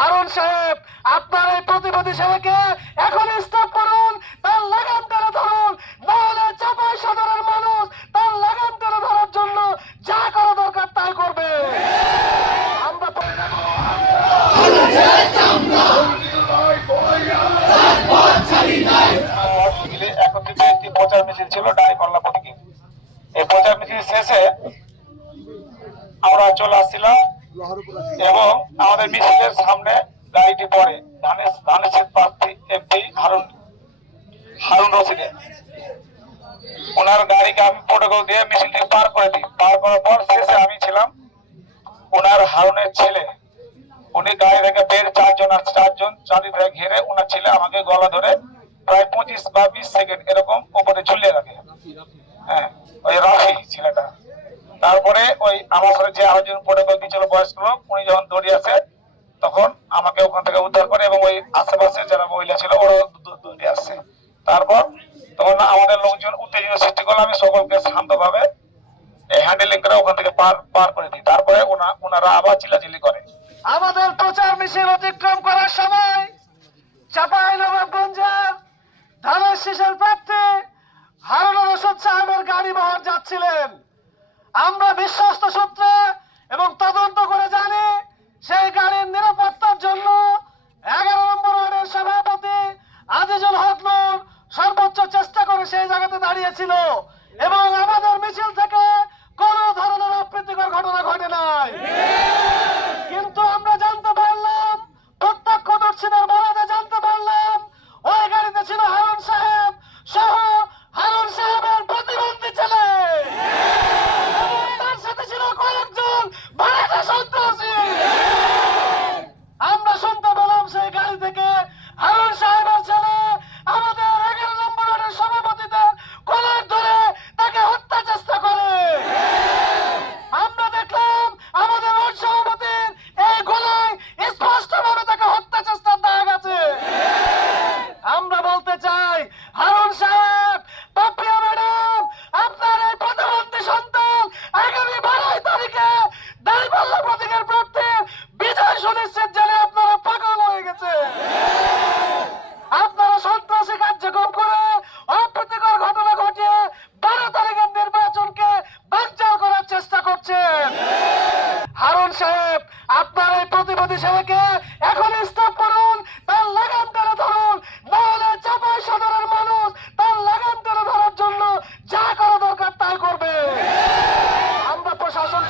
হারুন সাহেব, আপনার এই প্রতিবাদী সেবাকে এখন স্টপ করুন, তার লাগাম টেনে ধরুন নাহলে চাপাই সাধারণ মানুষ তার লাগাম টেনে ধরার জন্য যা করা দরকার তাই করবে। আমরা প্রচার মিছিল ছিল ডাইপাল্লা প্রতীকে। এই প্রচার মিছিল শেষে আমরা চলে আসছিলাম। এবং আমাদের মিছিলের সামনে গাড়িটি পড়ে ধানের প্রার্থী এমপি হারুন হারুন রশিদে। ওনার গাড়িকে আমি প্রোটোকল দিয়ে মিছিলটি পার করে দিই। পার করার পর শেষে আমি ছিলাম ওনার হারুনের ছেলে। উনি গাড়ি থেকে বের চারজন আর চারজন চারিদিকে ঘিরে ওনার ছেলে আমাকে গলা ধরে প্রায় পঁচিশ বা বিশ সেকেন্ড এরকম উপরে ঝুলিয়ে রাখে। হ্যাঁ ওই রাফি ছেলেটা। তারপরে ওই আমার সাথে যে আরেকজন প্রোটোকল দিয়েছিল বয়স্ক লোক, উনি যখন দৌড়িয়ে আসে, তখন আমাকে ওখান থেকে উদ্ধার করে এবং ওই আশেপাশে যারা মহিলা ছিল, ওরাও দৌ- দৌড়ে আসছে তারপর তখন আমাদের লোকজন উত্তেজিত সৃষ্টি করল, আমি সকলকে শান্তভাবে হ্যান্ডেলিং করে ওখান থেকে পার পার করে দিই। তারপরে ওনা, ওনারা আবার চিল্লাচিল্লি করে। আমাদের প্রচার মিছিল অতিক্রম করার সময় চাপাই ধানের শীষের প্রার্থী হারুন রশিদ সাহেবের গাড়ি বহর যাচ্ছিলেন। আমরা বিশ্বস্ত সূত্রে এবং তদন্ত করে জানি সেই গাড়ির নিরাপত্তার জন্য এগারো নম্বর ওয়ার্ডের সভাপতি আজিজুল হক সর্বোচ্চ চেষ্টা করে সেই জায়গাতে দাঁড়িয়েছিল। আপনার এই প্রতিবাদী সেবাকে এখন স্টপ করুন, তার লাগাম টেনে ধরুন। নাহলে চাপাই সাধারণ মানুষ, তার লাগাম টেনে ধরার জন্য যা করা দরকার তাই করবে। আমরা প্রশাসন